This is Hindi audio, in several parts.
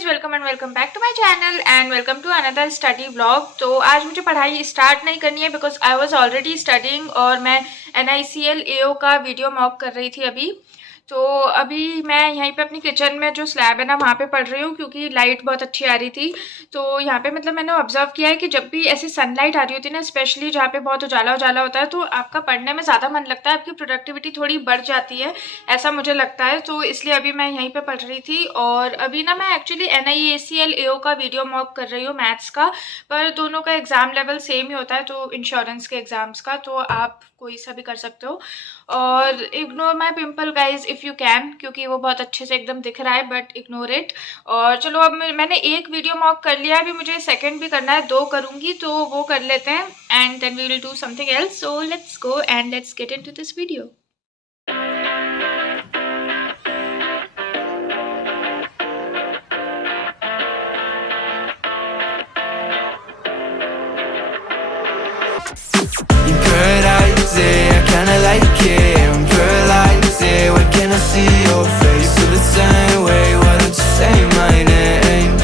Guys, welcome and welcome back to my channel and welcome to another study blog. तो आज मुझे पढ़ाई स्टार्ट नहीं करनी है because I was already studying और मैं NICL AO का वीडियो मॉक कर रही थी अभी। तो अभी मैं यहीं पे अपनी किचन में जो स्लैब है ना वहाँ पे पढ़ रही हूँ क्योंकि लाइट बहुत अच्छी आ रही थी। तो यहाँ पे मतलब मैंने ऑब्जर्व किया है कि जब भी ऐसी सनलाइट आ रही होती है ना, स्पेशली जहाँ पे बहुत उजाला उजाला होता है, तो आपका पढ़ने में ज़्यादा मन लगता है, आपकी प्रोडक्टिविटी थोड़ी बढ़ जाती है, ऐसा मुझे लगता है। तो इसलिए अभी मैं यहीं पे पढ़ रही थी और अभी ना मैं एक्चुअली NICL AO का वीडियो मॉक कर रही हूँ मैथ्स का, पर दोनों का एग्ज़ाम लेवल सेम ही होता है, तो इंश्योरेंस के एग्ज़ाम्स का, तो आप कोई सा भी कर सकते हो। और ignore my pimple guys if you can, क्योंकि वो बहुत अच्छे से एकदम दिख रहा है, बट इग्नोर इट। और चलो अब मैंने एक वीडियो मॉक कर लिया है, अभी मुझे सेकंड भी करना है, 2 करूँगी, तो वो कर लेते हैं and then we will do something else. So let's go and let's get into this video. In paradise, yeah, I kinda like it. I'm paralyzed, yeah, why can't I see your face? You feel the same way, why don't you say my name?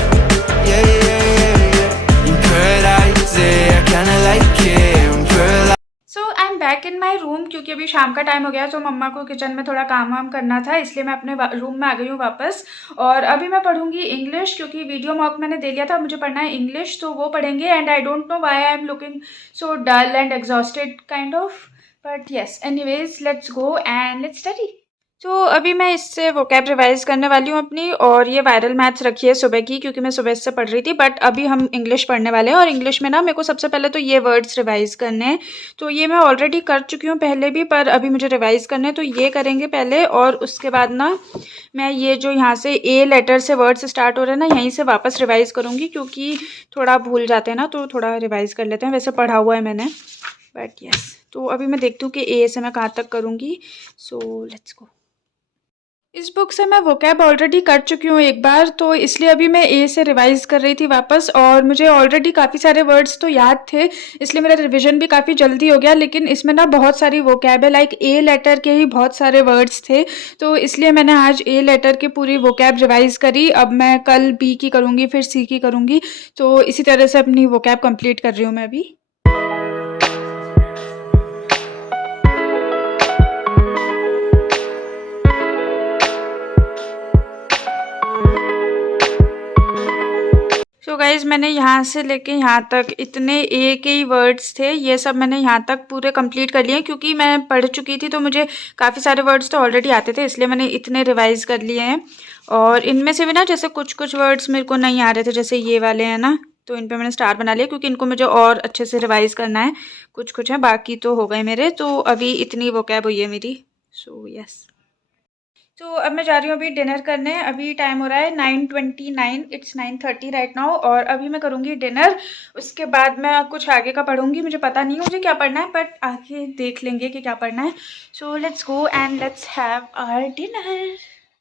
Yeah, yeah, yeah, yeah. In paradise, yeah, I kinda like it. I'm paralyzed. So I am back in my room, क्योंकि अभी शाम का टाइम हो गया, तो मम्मा को किचन में थोड़ा काम वाम करना था, इसलिए मैं अपने रूम में आ गई हूँ वापस। और अभी मैं पढ़ूंगी इंग्लिश, क्योंकि वीडियो मॉक मैंने दे लिया था, मुझे पढ़ना है इंग्लिश, तो वो पढ़ेंगे। And I don't know why I am looking so dull and exhausted kind of, but yes, anyways let's go and let's study. तो अभी मैं इससे वोकैब रिवाइज करने वाली हूँ अपनी, और ये वायरल मैथ्स रखी है सुबह की, क्योंकि मैं सुबह इससे पढ़ रही थी, बट अभी हम इंग्लिश पढ़ने वाले हैं। और इंग्लिश में ना मेरे को सबसे पहले तो ये वर्ड्स रिवाइज करने हैं, तो ये मैं ऑलरेडी कर चुकी हूँ पहले भी, पर अभी मुझे रिवाइज करने हैं, तो ये करेंगे पहले। और उसके बाद ना मैं ये जो यहाँ से A लेटर से वर्ड्स स्टार्ट हो रहे हैं ना, यहीं से वापस रिवाइज करूँगी, क्योंकि थोड़ा भूल जाते हैं ना, तो थोड़ा रिवाइज कर लेते हैं। वैसे पढ़ा हुआ है मैंने, बट यस। तो अभी मैं देखती हूँ कि A से मैं कहाँ तक करूँगी। सो लेट्स गो। इस बुक से मैं वोकैब ऑलरेडी कर चुकी हूँ एक बार, तो इसलिए अभी मैं A से रिवाइज कर रही थी वापस। और मुझे ऑलरेडी काफ़ी सारे वर्ड्स तो याद थे, इसलिए मेरा रिवीजन भी काफ़ी जल्दी हो गया। लेकिन इसमें ना बहुत सारी वोकैब है, लाइक A लेटर के ही बहुत सारे वर्ड्स थे, तो इसलिए मैंने आज A लेटर की पूरी वोकैब रिवाइज करी। अब मैं कल B की करूँगी, फिर C की करूँगी, तो इसी तरह से अपनी वोकैब कंप्लीट कर रही हूँ मैं अभी। तो गाइज़, मैंने यहाँ से लेके यहाँ तक इतने A के ही वर्ड्स थे, ये सब मैंने यहाँ तक पूरे कंप्लीट कर लिए, क्योंकि मैं पढ़ चुकी थी, तो मुझे काफ़ी सारे वर्ड्स तो ऑलरेडी आते थे, इसलिए मैंने इतने रिवाइज कर लिए हैं। और इनमें से भी ना जैसे कुछ कुछ वर्ड्स मेरे को नहीं आ रहे थे, जैसे ये वाले हैं ना, तो इन पे मैंने स्टार बना लिया, क्योंकि इनको मुझे और अच्छे से रिवाइज करना है। कुछ कुछ है, बाकी तो हो गए मेरे, तो अभी इतनी वोकैब हुई है मेरी। So yes. तो अब मैं जा रही हूँ अभी डिनर करने। अभी टाइम हो रहा है 9:29, इट्स 9:30 राइट नाउ, और अभी मैं करूँगी डिनर। उसके बाद मैं कुछ आगे का पढ़ूँगी, मुझे पता नहीं मुझे क्या पढ़ना है, बट आगे देख लेंगे कि क्या पढ़ना है। So let's go and let's have our dinner.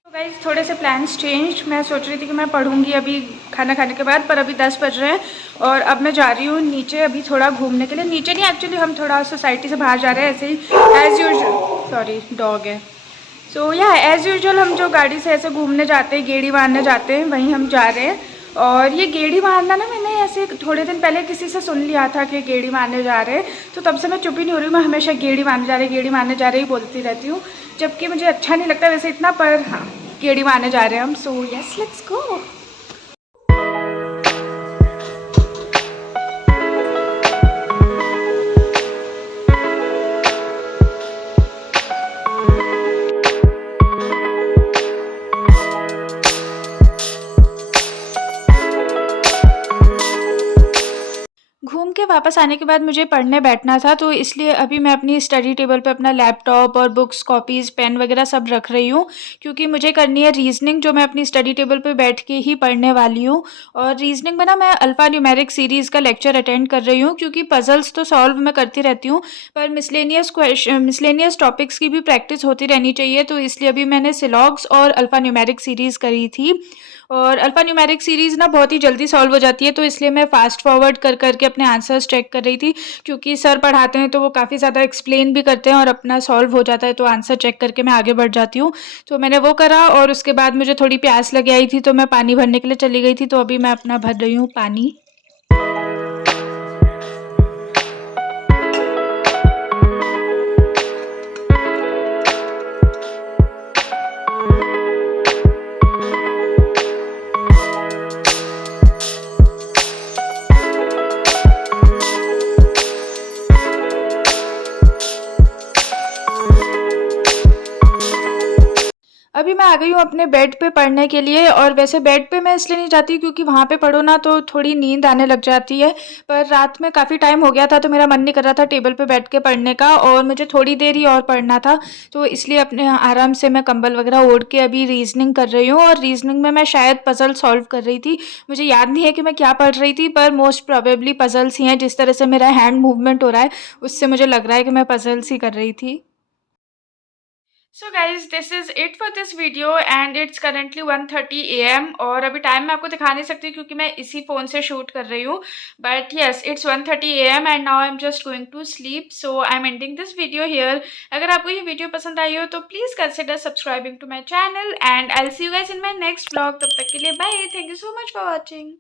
तो गाइस, थोड़े से प्लान्स चेंज। मैं सोच रही थी कि मैं पढ़ूँगी अभी खाना खाने के बाद, पर अभी 10 बज रहे हैं और अब मैं जा रही हूँ नीचे अभी थोड़ा घूमने के लिए। नीचे नहीं, एक्चुअली हम थोड़ा सोसाइटी से बाहर जा रहे हैं, ऐसे ही एज़ यूजुअल। सॉरी, डॉग है। सो या एज़ यूजुअल हम जो गाड़ी से ऐसे घूमने जाते हैं, गेड़ी मारने जाते हैं, वहीं हम जा रहे हैं। और ये गेड़ी मारना ना, मैंने ऐसे थोड़े दिन पहले किसी से सुन लिया था कि गेड़ी मारने जा रहे हैं, तो तब से मैं चुप ही नहीं हो रही हूँ। मैं हमेशा गेड़ी मारने जा रही, गेड़ी मारने जा रही बोलती रहती हूँ, जबकि मुझे अच्छा नहीं लगता वैसे इतना, पर हाँ, गेड़ी मारने जा रहे हैं हम। So yes, let's go. घूम के वापस आने के बाद मुझे पढ़ने बैठना था, तो इसलिए अभी मैं अपनी स्टडी टेबल पे अपना लैपटॉप और बुक्स, कॉपीज़, पेन वगैरह सब रख रही हूँ, क्योंकि मुझे करनी है रीजनिंग, जो मैं अपनी स्टडी टेबल पे बैठ के ही पढ़ने वाली हूँ। और रीजनिंग में ना मैं अल्फ़ा न्यूमेरिक सीरीज़ का लेक्चर अटेंड कर रही हूँ, क्योंकि पजल्स तो सॉल्व मैं करती रहती हूँ, पर मिसलेनियस टॉपिक्स की भी प्रैक्टिस होती रहनी चाहिए, तो इसलिए अभी मैंने सिलॉग्स और अल्फ़ा न्यूमेरिक सीरीज़ करी थी। और अल्फ़ा न्यूमेरिक सीरीज़ ना बहुत ही जल्दी सॉल्व हो जाती है, तो इसलिए मैं फ़ास्ट फॉरवर्ड कर करके अपने आंसर आंसर्स चेक कर रही थी, क्योंकि सर पढ़ाते हैं तो वो काफ़ी ज़्यादा एक्सप्लेन भी करते हैं और अपना सॉल्व हो जाता है, तो आंसर चेक करके मैं आगे बढ़ जाती हूँ। तो मैंने वो करा और उसके बाद मुझे थोड़ी प्यास लग आई थी, तो मैं पानी भरने के लिए चली गई थी। तो अभी मैं अपना भर रही हूँ पानी। अभी मैं आ गई हूँ अपने बेड पे पढ़ने के लिए, और वैसे बेड पे मैं इसलिए नहीं जाती क्योंकि वहाँ पे पढ़ो ना तो थोड़ी नींद आने लग जाती है। पर रात में काफ़ी टाइम हो गया था तो मेरा मन नहीं कर रहा था टेबल पे बैठ के पढ़ने का, और मुझे थोड़ी देर ही और पढ़ना था। तो इसलिए अपने आराम से मैं कंबल वगैरह ओढ़ के अभी रीजनिंग कर रही हूँ, और रीजनिंग में मैं शायद पज़ल सॉल्व कर रही थी। मुझे याद नहीं है कि मैं क्या पढ़ रही थी, पर मोस्ट प्रोबेबली पज़ल्स ही हैं। जिस तरह से मेरा हैंड मूवमेंट हो रहा है उससे मुझे लग रहा है कि मैं पज़ल्स ही कर रही थी। So guys this is it for this video and it's currently 1:30 AM, और अभी टाइम मैं आपको दिखा नहीं सकती क्योंकि मैं इसी फ़ोन से शूट कर रही हूँ। But yes, it's 1:30 AM and now I am just going to sleep, so I am ending this video here. अगर आपको ये वीडियो पसंद आई हो तो please consider subscribing to my channel, and I will see you guys in my next vlog. तब तक के लिए bye, thank you so much for watching.